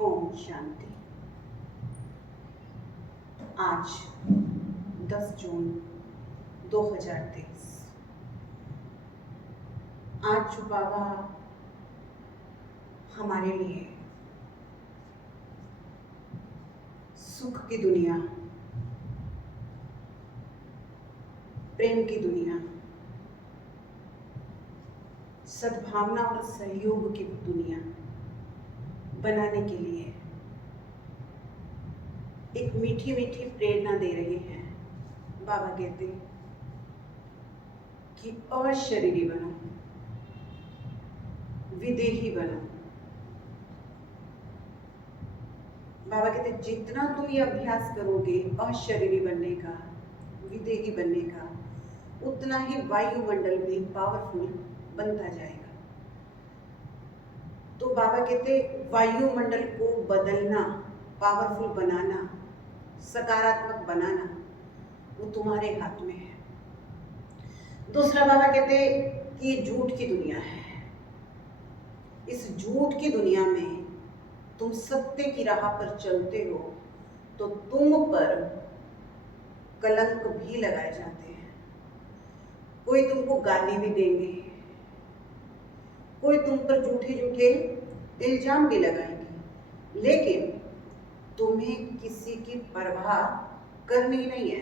ओम शांति। आज 10 जून 2023। आज जो बाबा हमारे लिए सुख की दुनिया, प्रेम की दुनिया, सद्भावना और सहयोग की दुनिया बनाने के लिए एक मीठी मीठी प्रेरणा दे रहे हैं। बाबा कहते हैं कि अशरीरी बनो, विदेही बनो। बाबा कहते जितना तुम ये अभ्यास करोगे अशरीरी बनने का, विदेही बनने का, उतना ही वायुमंडल भी पावरफुल बनता जाएगा। तो बाबा कहते वायुमंडल को बदलना, पावरफुल बनाना, सकारात्मक बनाना वो तुम्हारे हाथ में है। दूसरा बाबा कहते कि ये झूठ की दुनिया है। इस झूठ की दुनिया में तुम सत्य की राह पर चलते हो तो तुम पर कलंक भी लगाए जाते हैं। कोई तुमको गाली भी देंगे, कोई तुम पर झूठे झूठे इल्जाम भी लगाएंगे, लेकिन तुम्हें किसी की परवाह करनी नहीं है।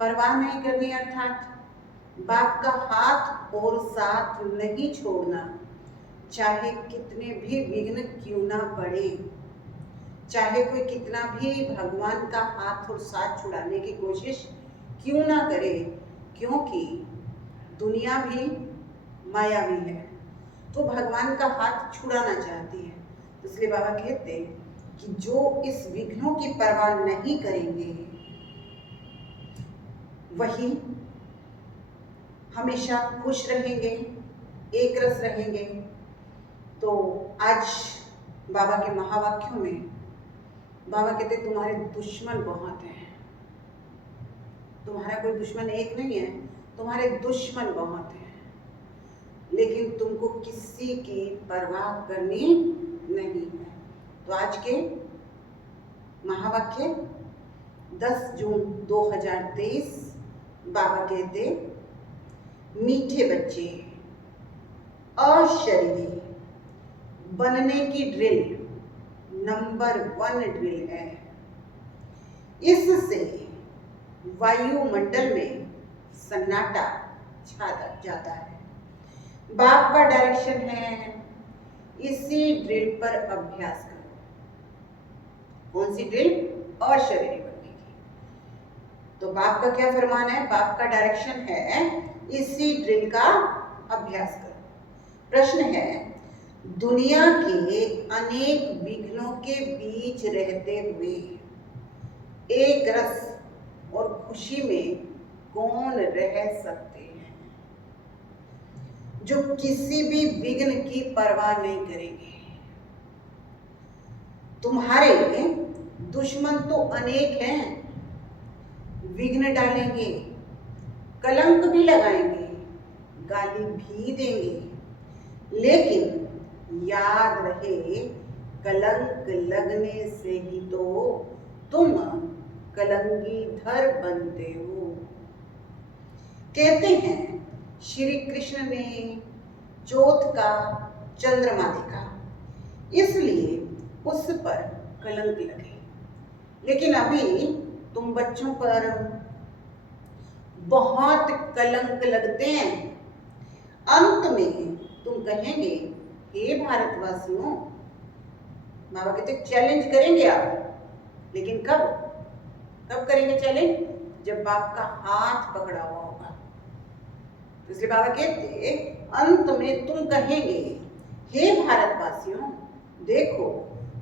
परवाह नहीं करनी अर्थात बाप का हाथ और साथ नहीं छोड़ना, चाहे कितने भी विघ्न क्यों ना पड़े, चाहे कोई कितना भी भगवान का हाथ और साथ छुड़ाने की कोशिश क्यों ना करे, क्योंकि दुनिया भी मायावी है तो भगवान का हाथ छुड़ाना चाहती है। इसलिए बाबा कहते हैं कि जो इस विघ्नों की परवाह नहीं करेंगे वही हमेशा खुश रहेंगे, एक रस रहेंगे। तो आज बाबा के महावाक्यों में बाबा कहते तुम्हारे दुश्मन बहुत हैं। तुम्हारा कोई दुश्मन एक नहीं है, तुम्हारे दुश्मन बहुत हैं, लेकिन तुमको किसी की परवाह करनी नहीं है। तो आज के महावाक्य 10 जून 2023 बाबा कहते मीठे बच्चे अशरीरी बनने की ड्रिल नंबर 1 ड्रिल है। इससे वायुमंडल में सन्नाटा छा जाता है। बाप का डायरेक्शन है इसी ड्रिल पर अभ्यास करो। कौन सी ड्रिल? अशरीरी बनने की। तो बाप का क्या फरमान है? बाप का डायरेक्शन है इसी ड्रिल का अभ्यास करो। प्रश्न है दुनिया के अनेक विघ्नों के बीच रहते हुए एक रस और खुशी में कौन रह सकते हैं जो किसी भी विघ्न की परवाह नहीं करेंगे। तुम्हारे दुश्मन तो अनेक हैं, विघ्न डालेंगे, कलंक भी लगाएंगे, गाली भी देंगे, लेकिन याद रहे कलंक लगने से ही तो तुम कलंगीधर बनते हो। कहते हैं श्री कृष्ण ने चौथ का चंद्रमा देखा, इसलिए उस पर कलंक लगे, लेकिन अभी तुम बच्चों पर बहुत कलंक लगते हैं। अंत में तुम कहेंगे हे भारतवासियों, बाबा कहते चैलेंज करेंगे आप, लेकिन कब करेंगे चैलेंज? जब बाप का हाथ पकड़ा हुआ होगा। इसलिए बाबा कहते अंत में तुम कहेंगे हे भारतवासियों, देखो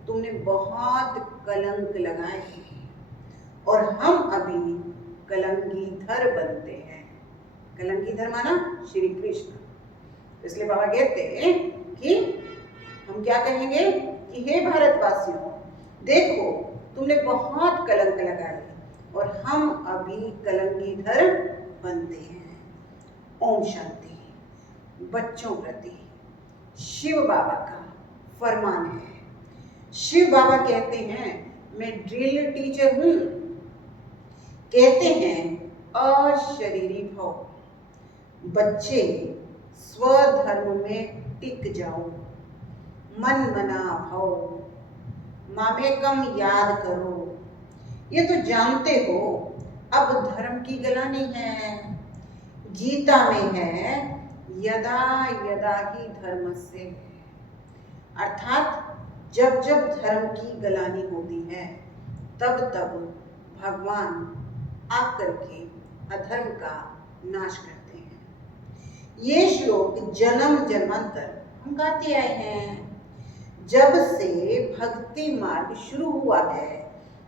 तुमने बहुत कलंक लगाए हैं और हम अभी कलंगीधर बनते हैं। कलंगीधर माना श्री कृष्ण। इसलिए बाबा कहते हैं कि हम क्या कहेंगे कि हे भारतवासियों, देखो तुमने बहुत कलंक लगाए और हम अभी कलंगीधर बनते हैं। ओम शांति। बच्चों प्रति शिव बाबा का फरमान है, शिव बाबा कहते हैं मैं ड्रिल टीचर हूं। कहते हैं अशरीरी भव, बच्चे स्वधर्म में टिक जाओ, मन मना भव, मामेकम याद करो। ये तो जानते हो अब धर्म की गलानी है, गीता में है यदा यदा ही धर्म से, अर्थात जब जब धर्म की गलानी होती है तब तब भगवान आकर के अधर्म का नाश करते हैं। ये श्लोक जन्म जन्मांतर हम गाते आए हैं। जब से भक्ति मार्ग शुरू हुआ है,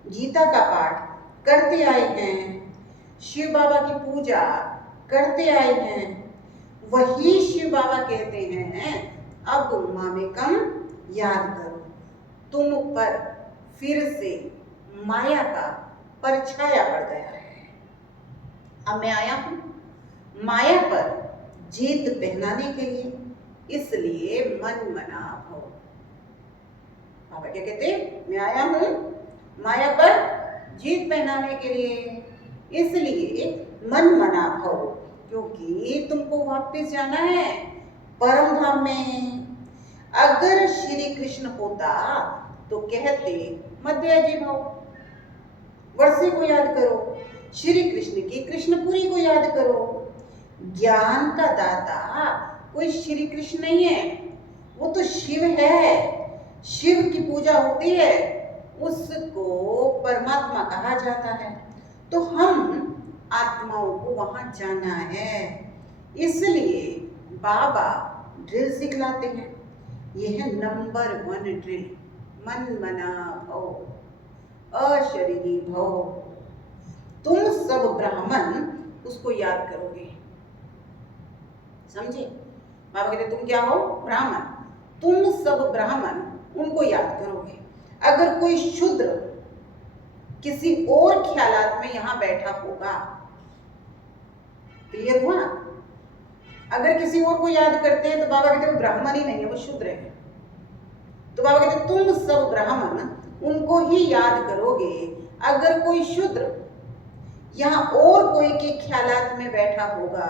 गीता का पाठ करते आए हैं, शिव बाबा की पूजा करते आए हैं, वही शिव बाबा कहते हैं अब मामेकम याद करो, तुम पर फिर से माया का परछाया पड़ गया है। अब मैं आया हूं माया पर जीत पहनाने के लिए, इसलिए मन मना भव। बाबा क्या कहते हैं? मैं आया हूं माया पर जीत पहनाने के लिए, इसलिए मन मना भव, क्योंकि तुमको वापस जाना है परम धाम में। अगर श्री कृष्ण होता तो कहते मध्याजी भाव, वर्षे को याद करो, श्री कृष्ण की कृष्णपुरी को याद करो। ज्ञान का दाता कोई श्री कृष्ण नहीं है, वो तो शिव है। शिव की पूजा होती है, उसको परमात्मा कहा जाता है। तो हम आत्माओं को वहां जाना है, इसलिए बाबा ड्रिल सिखलाते हैं। यह है नंबर 1 ड्रिल, मन मना भव, अशरीरी भव। तुम सब ब्राह्मण उसको याद करोगे, समझे? बाबा कहते तुम क्या हो? ब्राह्मण। तुम सब ब्राह्मण उनको याद करोगे। अगर कोई शूद्र किसी और ख्यालात में यहां बैठा होगा, क्लियर हुआ? अगर किसी और को याद करते हैं तो बाबा कहते वो ब्राह्मण ही नहीं है, वो शूद्र है। तो बाबा कहते तुम सब ब्राह्मण उनको ही याद करोगे। अगर कोई शूद्र यहाँ और कोई के ख्यालात में बैठा होगा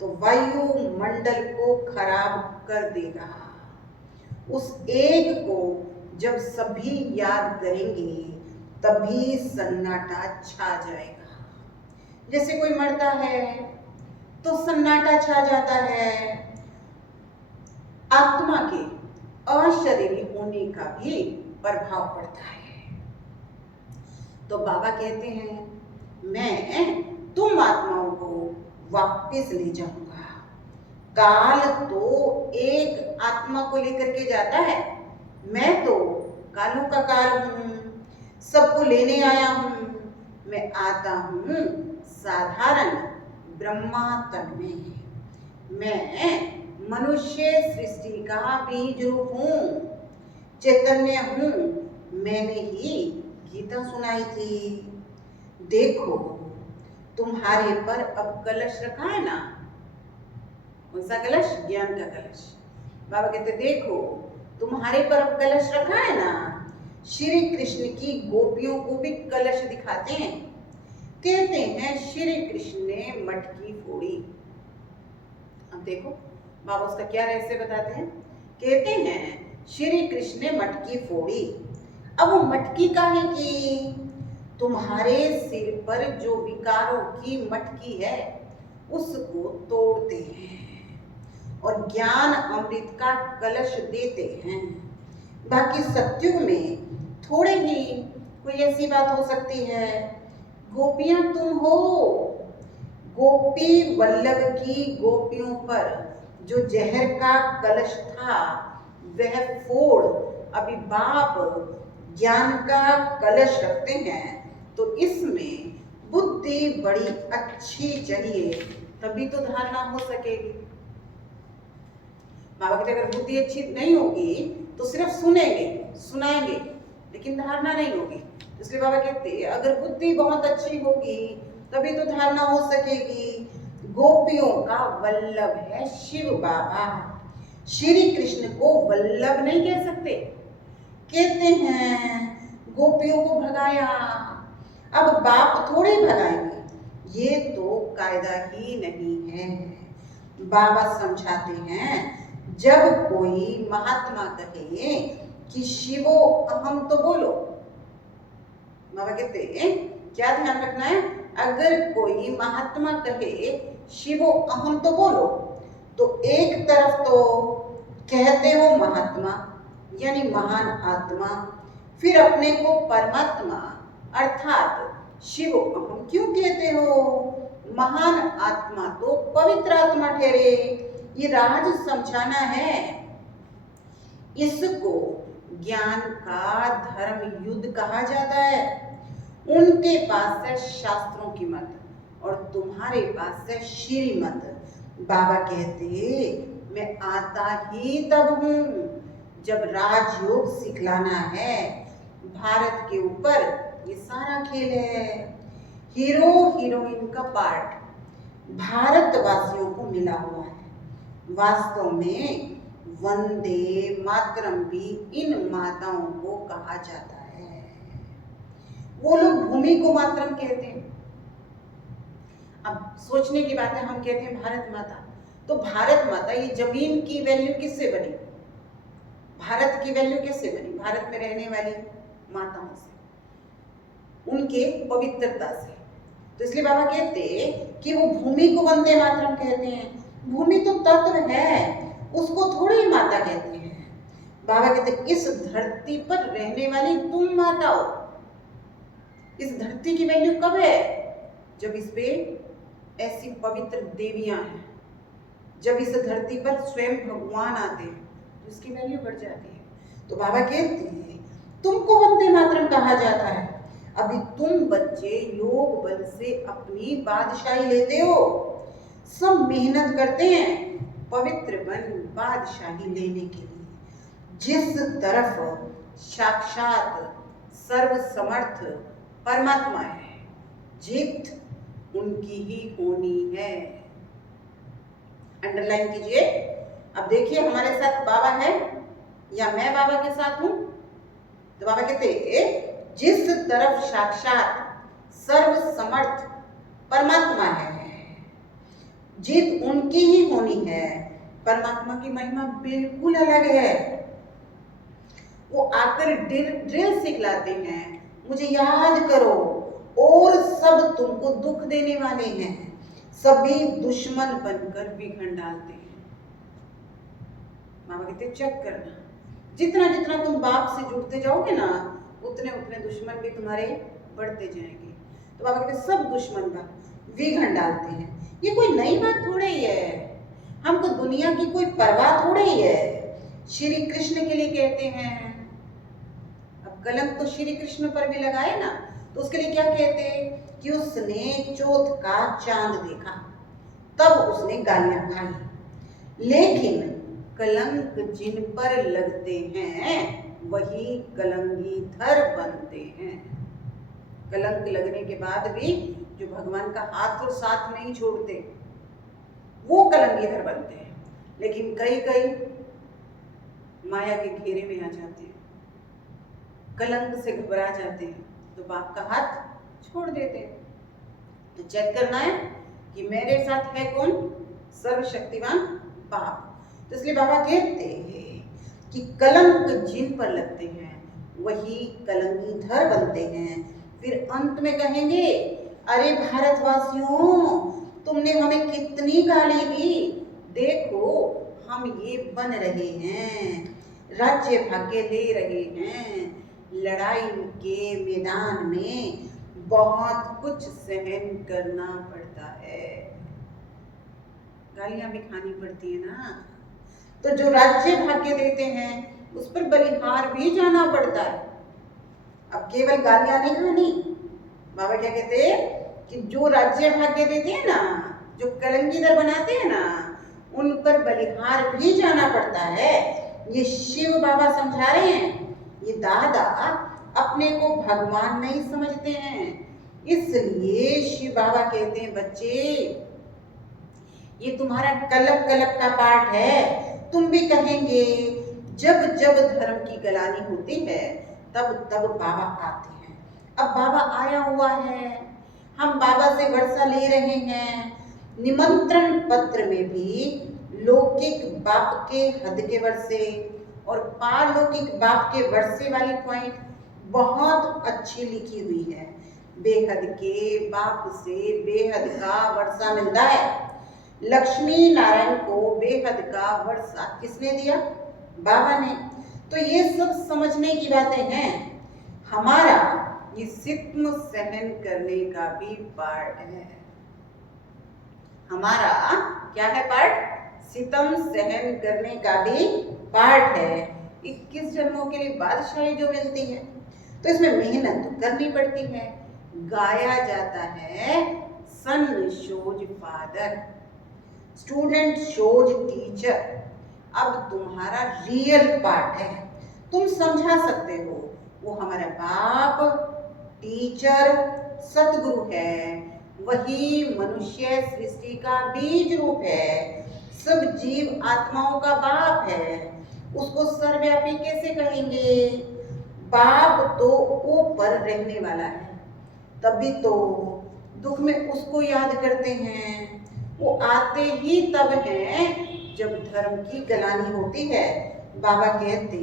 तो वायुमंडल को खराब कर देगा। उस एक को जब सभी याद करेंगे तभी सन्नाटा छा जाएगा। जैसे कोई मरता है तो सन्नाटा छा जाता है, आत्मा के अशरीरी होने का भी प्रभाव पड़ता है। तो बाबा कहते हैं मैं तुम आत्माओं को वापस ले जाऊंगा। काल तो एक आत्मा को लेकर के जाता है, मैं तो कालों का काल हूं, सबको लेने आया हूं। मैं आता हूं साधारण ब्रह्मा तन में। मैं मनुष्य सृष्टि का बीज रूप हूं, चैतन्य हूं। मैंने ही गीता सुनाई थी। देखो तुम्हारे पर अब कलश रखा है ना, कौन सा कलश? ज्ञान का कलश। बाबा कहते देखो तुम्हारे पर अब कलश रखा है ना। श्री कृष्ण की गोपियों को भी कलश दिखाते हैं। कहते हैं श्री कृष्ण ने मटकी फोड़ी। अब देखो बाबा उसका क्या रहस्य बताते हैं। कहते हैं श्री कृष्ण ने मटकी फोड़ी। अब वो मटकी काहे की? तुम्हारे सिर पर जो विकारों की मटकी है उसको तोड़ते हैं और ज्ञान अमृत का कलश देते हैं। बाकी सत्युग में थोड़े ही कोई ऐसी बात हो सकती है, गोपियां तुम हो। गोपी वल्लभ की गोपियों पर जो जहर का कलश था वह फोड़ अभी बाप ज्ञान का कलश रखते हैं। तो इसमें बुद्धि बड़ी अच्छी चाहिए तभी तो धारणा हो सकेगी। बाबा कहते अगर बुद्धि अच्छी नहीं होगी तो सिर्फ सुनेंगे सुनाएंगे लेकिन धारणा नहीं होगी। इसलिए बाबा कहते अगर बुद्धि बहुत अच्छी होगी तभी तो धारणा हो सकेगी। गोपियों का वल्लभ है शिव बाबा। श्री कृष्ण को वल्लभ नहीं कह सकते, कहते हैं गोपियों को भगाया, अब बाप थोड़े भगाएंगे, ये तो कायदा ही नहीं है। बाबा समझाते हैं जब कोई महात्मा कहे कि शिवो अहम तो बोलो, बाबा कहते हैं क्या ध्यान रखना है, अगर कोई महात्मा कहे शिवो अहम तो बोलो, तो एक तरफ तो कहते हो महात्मा यानी महान आत्मा, फिर अपने को परमात्मा अर्थात शिव अहम क्यों कहते हो, महान आत्मा तो पवित्र आत्मा ठहरे, ये राज समझाना है। इसको ज्ञान का धर्म युद्ध कहा जाता है। उनके पास है शास्त्रों की मत और तुम्हारे पास है श्रीमत। बाबा कहते मैं आता ही तब हूं जब राजयोग सिखलाना है। भारत के ऊपर ये सारा खेल है। हीरो हीरोइन का पार्ट भारतवासियों को मिला हुआ है। वास्तव में वंदे मातरम भी इन माताओं को कहा जाता है। वो लोग भूमि को मातरम कहते हैं। अब सोचने की बात है, हम कहते हैं भारत माता, तो भारत माता ये जमीन की वैल्यू किससे बनी, भारत की वैल्यू किससे बनी, भारत में रहने वाली माताओं से, उनके पवित्रता से। तो इसलिए बाबा कहते कि वो भूमि को वंदे मातरम कहते हैं। भूमि तो तत्व है, उसको थोड़ी माता कहते हैं। बाबा कहते इस धरती पर रहने वाली तुम माता हो। इस धरती की वैल्यू कब है, जब इस पे ऐसी पवित्र देवियां हैं, जब इस धरती पर स्वयं भगवान आते हैं तो इसकी वैल्यू बढ़ जाती है। तो बाबा कहते हैं तुमको वंदे मातरम कहा जाता है। अभी तुम बच्चे योग बल से अपनी बादशाही लेते हो, सब मेहनत करते हैं पवित्र बन बादशाही लेने के लिए। जिस तरफ साक्षात सर्वसमर्थ परमात्मा है, जीत उनकी ही होनी है। अंडरलाइन कीजिए। अब देखिए हमारे साथ बाबा है या मैं बाबा के साथ हूं। तो बाबा कहते जिस तरफ साक्षात सर्वसमर्थ परमात्मा है, जीत उनकी ही होनी है। परमात्मा की महिमा बिल्कुल अलग है। वो आकर ड्रिल सिखलाते हैं, मुझे याद करो, और सब तुमको दुख देने वाले हैं, सभी दुश्मन बनकर बिखर डालते हैं। बाबा कहते चेक करना, जितना जितना तुम बाप से जुड़ते जाओगे ना, उतने उतने दुश्मन भी तुम्हारे बढ़ते जाएंगे। तो बाबा कहते सब दुश्मन बिखर डालते हैं। ये कोई नई बात थोड़ी ही है, हमको दुनिया की कोई परवाह थोड़ी ही है। श्री कृष्ण के लिए कहते हैं, अब कलंक तो श्री कृष्ण पर भी लगाए ना, तो उसके लिए क्या कहते हैं कि उसने चौथ का चांद देखा तब उसने गालियां खाई। लेकिन कलंक जिन पर लगते हैं वही कलंगीधर बनते हैं। कलंक लगने के बाद भी जो भगवान का हाथ और साथ नहीं छोड़ते वो कलंगीधर बनते हैं। लेकिन कई कई माया के घेरे में आ जाते हैं, कलंक से घबरा जाते हैं, तो बाप का हाथ छोड़ देते हैं। तो चेक करना है कि मेरे साथ है कौन, सर्वशक्तिमान बाप। तो इसलिए बाबा कहते हैं कि कलंक जिन पर लगते हैं वही कलंगीधर बनते हैं। फिर अंत में कहेंगे, अरे भारतवासियों, तुमने हमें कितनी गाली दी, देखो हम ये बन रहे हैं, राज्य भाग्य ले रहे हैं, लड़ाई के मैदान में बहुत कुछ सहन करना पड़ता है, गालियां भी खानी पड़ती है ना। तो जो राज्य भाग्य देते हैं उस पर बलिहार भी जाना पड़ता है। अब केवल गालियां नहीं खानी। बाबा क्या कहते हैं कि जो राज्य भाग्य देते हैं ना, जो कलंगीधर बनाते हैं ना, उन पर बलिहार भी जाना पड़ता है। ये शिव बाबा समझा रहे हैं। ये दादा अपने को भगवान नहीं समझते हैं, इसलिए शिव बाबा कहते हैं बच्चे ये तुम्हारा कलप कलप का पाठ है। तुम भी कहेंगे जब जब धर्म की गलानी होती है तब तब बाबा आते हैं। अब बाबा आया हुआ है, हम बाबा से वर्षा ले रहे हैं। निमंत्रण पत्र में भी लौकिक बाप के हद के वर्षे और पारलौकिक बाप के वर्षे वाली पॉइंट बहुत अच्छी लिखी हुई है। बेहद के बाप से बेहद का वर्षा मिलता है। लक्ष्मी नारायण को बेहद का वर्षा किसने दिया? बाबा ने। तो ये सब समझने की बातें हैं। हमारा ये सितम सहन करने का भी पार्ट है। हमारा क्या है पार्ट? सितम सहन करने का भी पार्ट है। 21 जन्मों के लिए बादशाही जो मिलती है तो इसमें मेहनत तो करनी पड़ती है। गाया जाता है son shows father, student shows teacher. अब तुम्हारा रियल पार्ट है, तुम समझा सकते हो। वो हमारा बाप, टीचर, सतगुरु है। वही मनुष्य सृष्टि का बीज रूप है, सब जीव आत्माओं का बाप है। उसको सर्वव्यापी कैसे कहेंगे? बाप तो ऊपर रहने वाला है, तभी तो दुख में उसको याद करते हैं। वो आते ही तब हैं जब धर्म की गलानी होती है। बाबा कहते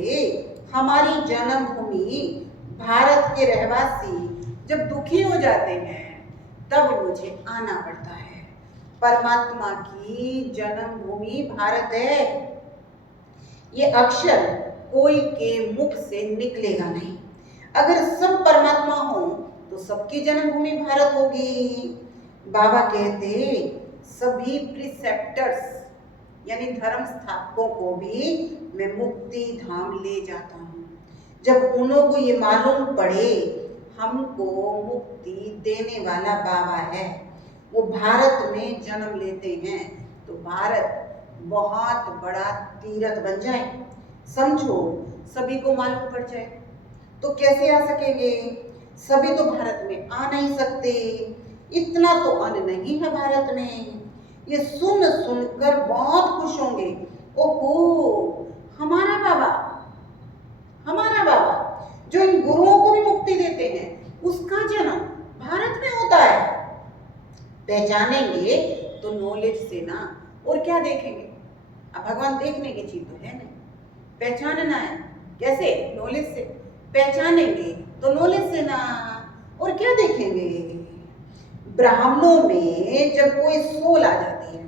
हमारी जन्मभूमि भारत के रहवासी जब दुखी हो जाते हैं तब मुझे आना पड़ता है। परमात्मा की जन्मभूमि भारत है। ये अक्षर कोई के मुख से निकलेगा नहीं। अगर सब परमात्मा हो तो सबकी जन्मभूमि भारत होगी। बाबा कहते सभी प्रिसेप्टर्स यानी धर्म स्थापकों को भी मैं मुक्ति धाम ले जाता हूँ। जब उन्हों को ये मालूम पड़े हमको मुक्ति देने वाला बाबा है, वो भारत में जन्म लेते हैं तो भारत बहुत बड़ा तीर्थ बन जाए। समझो सभी को मालूम पड़ जाए तो कैसे आ सकेंगे? सभी तो भारत में आ नहीं सकते। इतना तो अन्न नहीं है भारत में। ये सुन सुनकर बहुत खुश होंगे। ओहो, हमारा बाबा जो इन गुरुओं को भी मुक्ति देते हैं उसका जन्म भारत में होता है। पहचानेंगे तो नॉलेज से ना, और क्या देखेंगे? अब भगवान देखने की चीज तो है नहीं, पहचानना है। कैसे? नॉलेज से। पहचानेंगे तो नॉलेज से ना, और क्या देखेंगे? ब्राह्मणों में जब कोई सोल आ जाती है,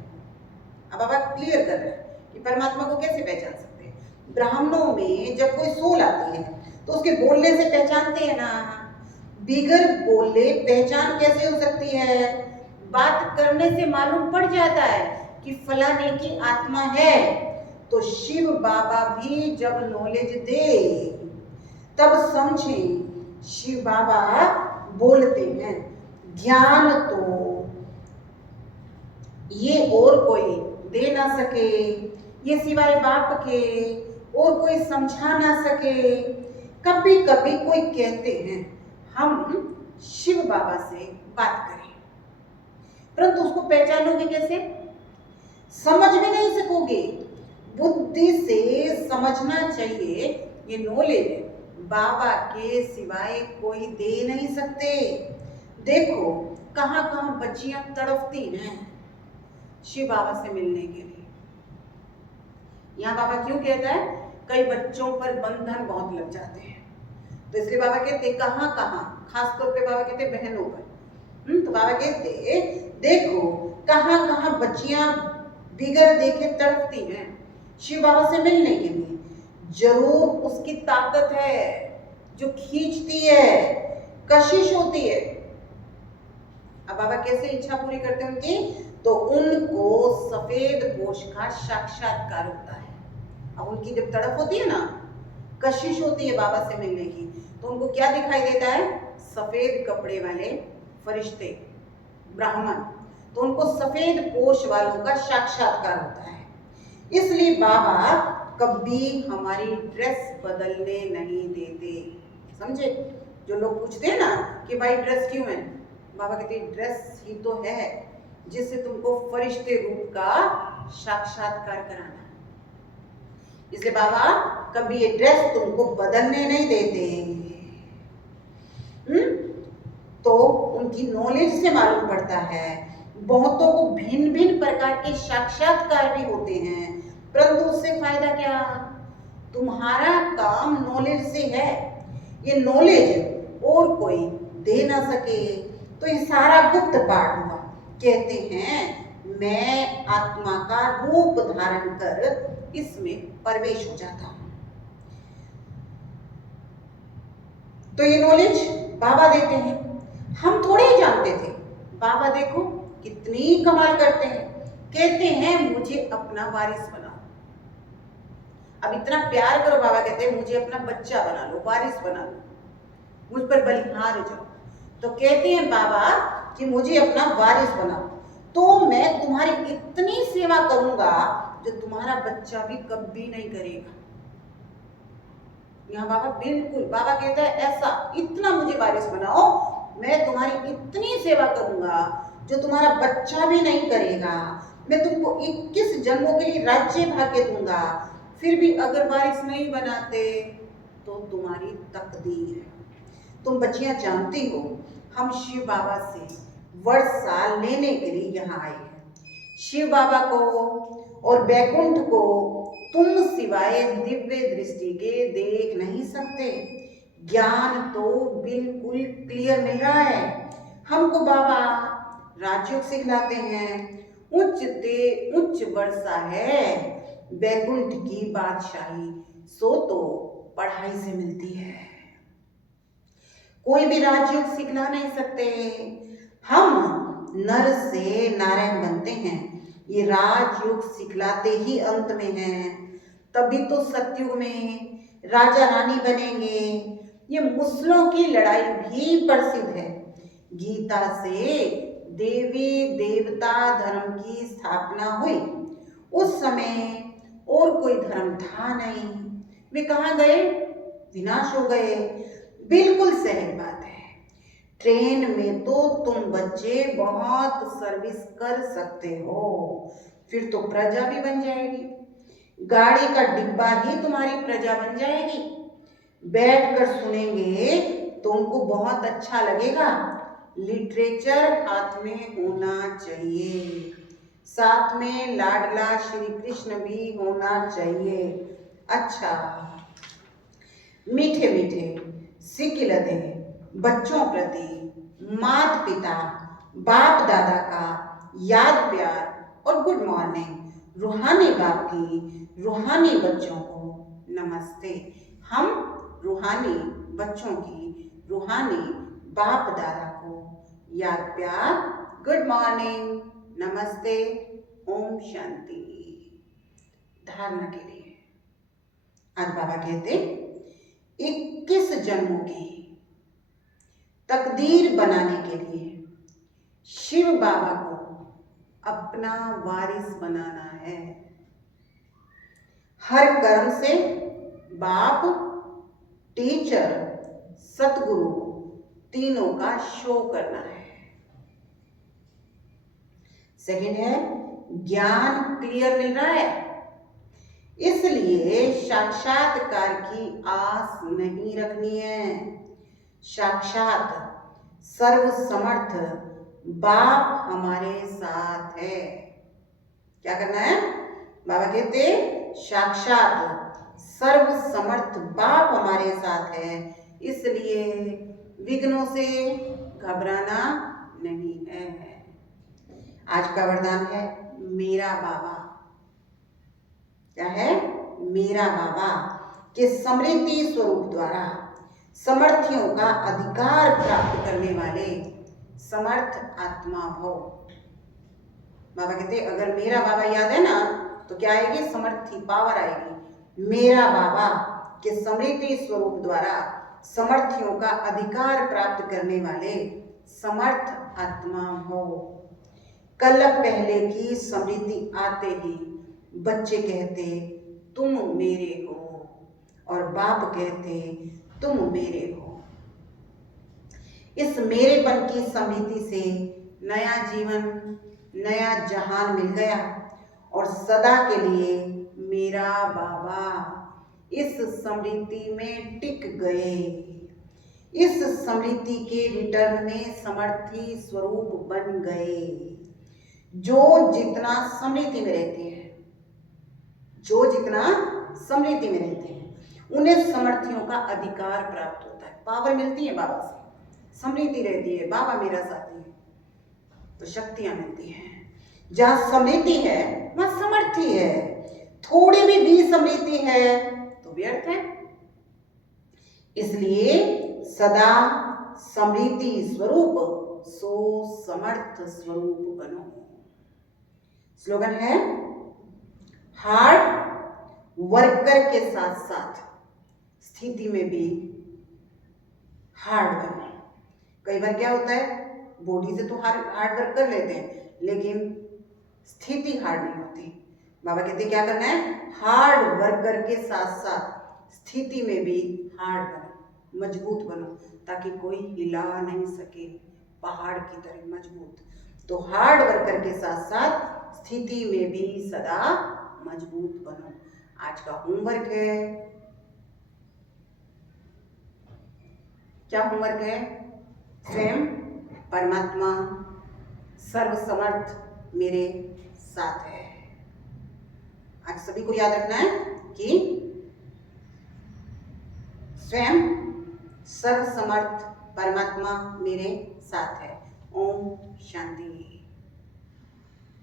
अब आप क्लियर कर रहे हैं कि परमात्मा को कैसे पहचान सकते हैं। ब्राह्मणों में जब कोई सोल आती है तो उसके बोलने से पहचानते हैं ना। बिगर बोले पहचान कैसे हो सकती है? बात करने से मालूम पड़ जाता है कि फलाने की आत्मा है। तो शिव बाबा भी जब नॉलेज दे तब समझें शिव बाबा बोलते हैं। ज्ञान तो ये और कोई दे ना सके, ये सिवाय बाप के और कोई समझा ना सके। कभी कभी कोई कहते हैं हम शिव बाबा से बात करें, परंतु उसको पहचानोगे कैसे? समझ भी नहीं सकोगे। बुद्धि से समझना चाहिए। ये नॉलेज बाबा के सिवाय कोई दे नहीं सकते। देखो कहां कहां बच्चियां तड़पती हैं शिव बाबा से मिलने के लिए। यहाँ बाबा क्यों कहता है? कई बच्चों पर बंधन बहुत लग जाते हैं, तो इसलिए बाबा कहते कहां कहां, खासतौर पे बाबा कहते बहनों पर। तो बाबा कहते देखो कहां कहां बच्चियां बिगर देखे तड़पती हैं शिव बाबा से मिलने के लिए। जरूर उसकी ताकत है जो खींचती है, कशिश होती है। अब बाबा कैसे इच्छा पूरी करते हैं उनकी? तो उनको सफेद पोष का साक्षात्कार होता है। अब उनकी जब तड़प होती है ना, कशिश होती है बाबा से मिलने की, तो उनको क्या दिखाई देता है? सफेद कपड़े वाले फरिश्ते, ब्राह्मण। तो उनको सफेद पोष वालों का साक्षात्कार होता है। इसलिए बाबा कभी हमारी ड्रेस बदलने नहीं देते। समझे? जो लोग पूछते हैं ना कि भाई ड्रेस क्यों है, बाबा कहते हैं ड्रेस ही तो है जिससे तुमको फरिश्ते रूप का साक्षात्कार कराना। इसलिए बाबा कभी ये ड्रेस तुमको बदलने नहीं देते। तो उनकी नॉलेज से मालूम पड़ता है, बहुतों को भिन्न भिन्न प्रकार के साक्षात्कार भी होते हैं, परंतु उससे फायदा क्या? तुम्हारा काम नॉलेज से है, ये नॉलेज और कोई दे ना सके, तो ये सारा गुप्त पाठ हुआ। कहते हैं मैं आत्मा का रूप धारण कर इसमें प्रवेश हो जाता हूं। तो ये नॉलेज बाबा देते हैं, हम थोड़े ही जानते थे। बाबा देखो कितनी कमाल करते हैं, कहते हैं मुझे अपना वारिस बनाओ। अब इतना प्यार करो, बाबा कहते हैं मुझे अपना बच्चा बना लो, वारिस बना लो, मुझ पर बलिहार हो जाओ। तो कहते हैं बाबा कि मुझे अपना वारिस बनाओ, तो मैं तुम्हारी इतनी सेवा करूंगा जो तुम्हारा बच्चा भी कभी नहीं करेगा। यहाँ बाबा बिल्कुल, बाबा कहता है ऐसा, इतना मुझे वारिस बनाओ, मैं तुम्हारी इतनी सेवा करूंगा जो तुम्हारा बच्चा भी नहीं करेगा। मैं तुमको 21 जन्मों के लिए राज्य भाग्य दूंगा, फिर भी अगर वारिस नहीं बनाते तो तुम्हारी तकदीर है। तुम बच्चियां जानती हो हम शिव बाबा से वर्षा लेने के लिए यहाँ आए हैं। शिव बाबा को और बैकुंठ को तुम सिवाय दिव्य दृष्टि के देख नहीं सकते। ज्ञान तो बिल्कुल क्लियर मिल रहा है हमको। बाबा राजयोग सिखलाते हैं, उच्च वर्षा है बैकुंठ की बादशाही, सो तो पढ़ाई से मिलती है। कोई भी राजयोग सिखला नहीं सकते, हम नर से नारायण बनते हैं। ये राजयोग सिखलाते ही अंत में है, तभी तो सतयुग में राजा रानी बनेंगे। ये मुसलों की लड़ाई भी प्रसिद्ध है। गीता से देवी देवता धर्म की स्थापना हुई, उस समय और कोई धर्म था नहीं, वे कहाँ गए? विनाश हो गए। बिल्कुल सही बात है। ट्रेन में तो तुम बच्चे बहुत सर्विस कर सकते हो, फिर तो प्रजा भी बन जाएगी। गाड़ी का डिब्बा ही तुम्हारी प्रजा बन जाएगी। बैठकर सुनेंगे तो उनको बहुत अच्छा लगेगा। लिटरेचर हाथ में होना चाहिए, साथ में लाडला श्री कृष्ण भी होना चाहिए। अच्छा, मीठे मीठे सिकिलते बच्चों प्रति माता पिता बाप दादा का याद प्यार और गुड मॉर्निंग। रूहानी बाप की रूहानी बच्चों को नमस्ते। हम रूहानी बच्चों की रूहानी बाप दादा को याद प्यार, गुड मॉर्निंग, नमस्ते, ओम शांति। धारणा के लिए आज बाबा कहते 21 जन्मों की तकदीर बनाने के लिए शिव बाबा को अपना वारिस बनाना है। हर कर्म से बाप, टीचर, सतगुरु तीनों का शो करना है। सेकंड है ज्ञान क्लियर मिल रहा है, इसलिए साक्षात्कार की आस नहीं रखनी है। साक्षात सर्वसमर्थ बाप हमारे साथ है। क्या करना है? बाबा कहते साक्षात सर्वसमर्थ बाप हमारे साथ है, इसलिए विघ्नों से घबराना नहीं है। आज का वरदान है मेरा बाबा। क्या है? मेरा बाबा के समृद्धि स्वरूप द्वारा समर्थियों का अधिकार प्राप्त करने वाले समर्थ आत्मा भव। बाबा कहते अगर मेरा बाबा याद है ना तो क्या आएगी? समर्थी पावर आएगी। मेरा बाबा के समृद्धि स्वरूप द्वारा समर्थियों का अधिकार प्राप्त करने वाले समर्थ आत्मा भव। कल पहले की समृद्धि आते ही बच्चे कहते तुम मेरे हो, और बाप कहते तुम मेरे हो। इस मेरेपन की समृद्धि से नया जीवन, नया जहान मिल गया और सदा के लिए मेरा बाबा इस स्मृति में टिक गए। इस स्मृति के रिटर्न में समर्थी स्वरूप बन गए। जो जितना स्मृति में रहते हैं, जो जितना स्मृति में रहते हैं, उन्हें समर्थियों का अधिकार प्राप्त होता है। पावर मिलती है बाबा से, स्मृति रहती है, बाबा मेरा साथी है, तो शक्तियां मिलती हैं। जहां स्मृति है वहां समर्थी है। थोड़ी भी विस्मृति है तो व्यर्थ है। इसलिए सदा समृति स्वरूप सो समर्थ स्वरूप बनो। स्लोगन है हार्ड वर्कर के साथ साथ स्थिति में भी हार्ड बनो। कई बार क्या होता है, बॉडी से तो हार्ड वर्क कर लेते हैं लेकिन स्थिति हार्ड नहीं होती। बाबा कहते क्या करना है, हार्ड वर्कर के साथ साथ स्थिति में भी हार्ड बनो, मजबूत बनो, ताकि कोई हिला नहीं सके, पहाड़ की तरह मजबूत। तो हार्ड वर्कर के साथ साथ स्थिति में भी सदा मजबूत बनो। आज का होमवर्क है, क्या होमवर्क है, स्वयं परमात्मा सर्वसमर्थ मेरे साथ है। आज सभी को याद रखना है कि स्वयं सर्वसमर्थ परमात्मा मेरे साथ है। ओम शांति।